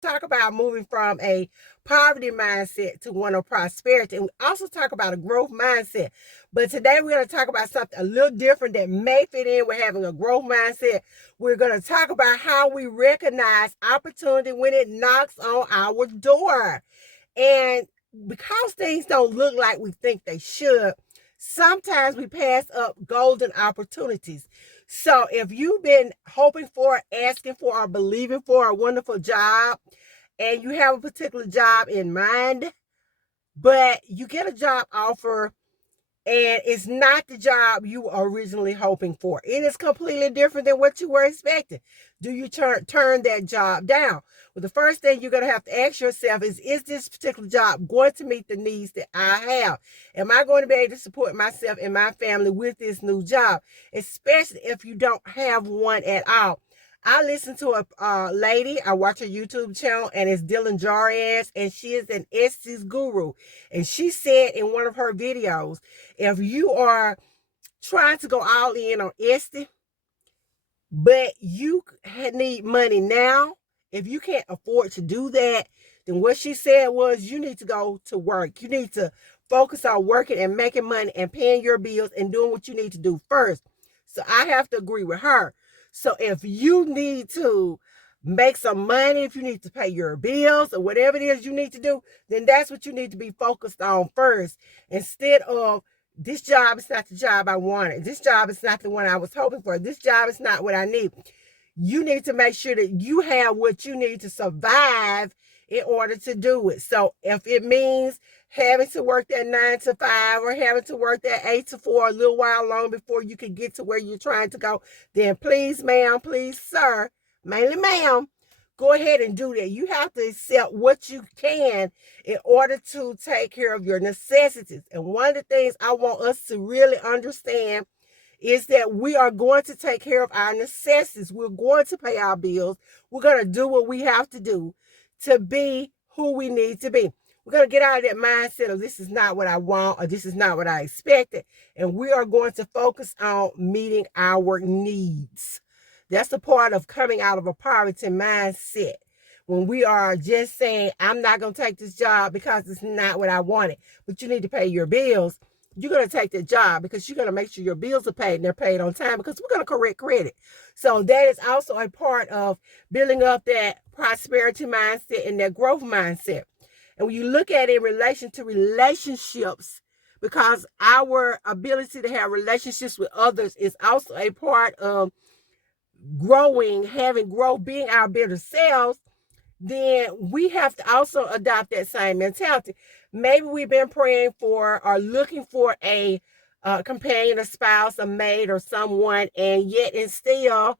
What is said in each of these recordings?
talk about moving from a poverty mindset to one of prosperity. And we also talk about a growth mindset. But today we're going to talk about something a little different that may fit in with having a growth mindset. We're going to talk about how we recognize opportunity when it knocks on our door. And because things don't look like we think they should, sometimes we pass up golden opportunities. So if you've been hoping for, asking for, or believing for a wonderful job, and you have a particular job in mind, but you get a job offer and it's not the job you were originally hoping for. It is completely different than what you were expecting. Do you turn that job down? Well, the first thing you're going to have to ask yourself is this particular job going to meet the needs that I have? Am I going to be able to support myself and my family with this new job, especially if you don't have one at all? I listen to a lady, I watch her YouTube channel, and it's Dylan Jarias, and she is an Estes guru. And she said in one of her videos, if you are trying to go all in on Estes, but you need money now, if you can't afford to do that, then what she said was you need to go to work. You need to focus on working and making money and paying your bills and doing what you need to do first. So I have to agree with her. So if you need to make some money, if you need to pay your bills or whatever it is you need to do, then that's what you need to be focused on first, instead of this job is not the job I wanted. This job is not the one I was hoping for. This job is not what I need. You need to make sure that you have what you need to survive in order to do it. So if it means having to work that 9 to 5 or having to work that 8 to 4 a little while long before you can get to where you're trying to go, then please, ma'am, please, sir, mainly ma'am, go ahead and do that. You have to accept what you can in order to take care of your necessities. And one of the things I want us to really understand is that we are going to take care of our necessities. We're going to pay our bills. We're going to do what we have to do to be who we need to be. We're going to get out of that mindset of this is not what I want or this is not what I expected. And we are going to focus on meeting our needs. That's the part of coming out of a poverty mindset. When we are just saying, I'm not going to take this job because it's not what I wanted, but you need to pay your bills. You're going to take the job because you're going to make sure your bills are paid and they're paid on time because we're going to correct credit. So that is also a part of building up that prosperity mindset and that growth mindset. And when you look at it in relation to relationships, because our ability to have relationships with others is also a part of growing, having growth, being our better selves, then we have to also adopt that same mentality. Maybe we've been praying for or looking for a companion, a spouse, a mate, or someone, and yet and still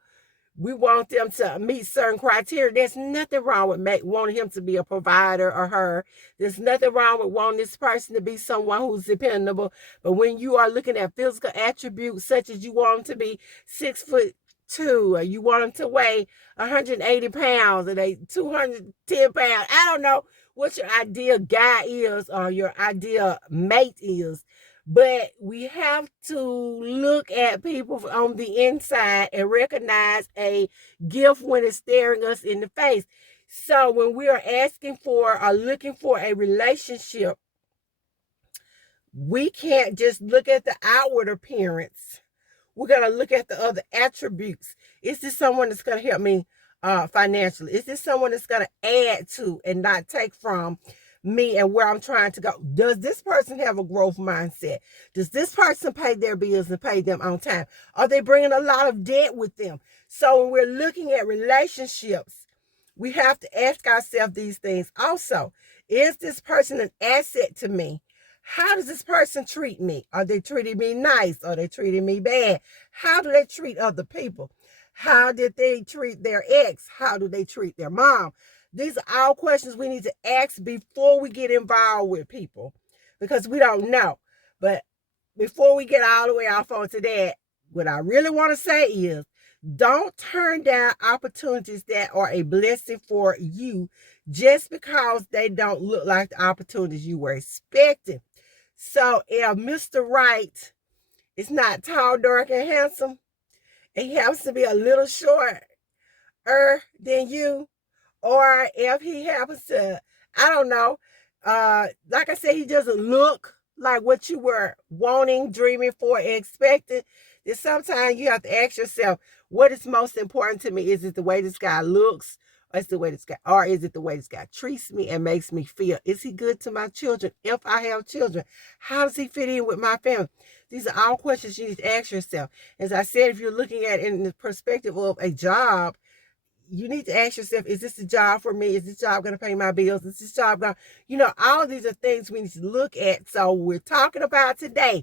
we want them to meet certain criteria. There's nothing wrong with wanting him to be a provider or her. There's nothing wrong with wanting this person to be someone who's dependable. But when you are looking at physical attributes such as you want them to be 6'2", or you want them to weigh 180 pounds or they 210 pounds, I don't know what your ideal guy is or your ideal mate is. But we have to look at people on the inside and recognize a gift when it's staring us in the face. So when we are asking for or looking for a relationship, we can't just look at the outward appearance. We're going to look at the other attributes. Is this someone that's going to help me financially? Is this someone that's going to add to and not take from me and where I'm trying to go? Does this person have a growth mindset? Does this person pay their bills and pay them on time? Are they bringing a lot of debt with them? So when we're looking at relationships, we have to ask ourselves these things also. Is this person an asset to me? How does this person treat me? Are they treating me nice? Are they treating me bad? How do they treat other people? How did they treat their ex? How do they treat their mom? These are all questions we need to ask before we get involved with people, because we don't know. But before we get all the way off onto that, what I really want to say is don't turn down opportunities that are a blessing for you just because they don't look like the opportunities you were expecting. So if Mr. Right is not tall, dark, and handsome, and he happens to be a little shorter than you, Or if he happens to, I don't know, like I said, he doesn't look like what you were wanting, dreaming for, expecting, then sometimes you have to ask yourself, what is most important to me? Is it the way this guy looks? Or is it the way this guy treats me and makes me feel? Is he good to my children? If I have children, how does he fit in with my family? These are all questions you need to ask yourself. As I said, if you're looking at it in the perspective of a job, you need to ask yourself, is this a job for me? Is this job going to pay my bills? Is this job going to, all of these are things we need to look at. So we're talking about today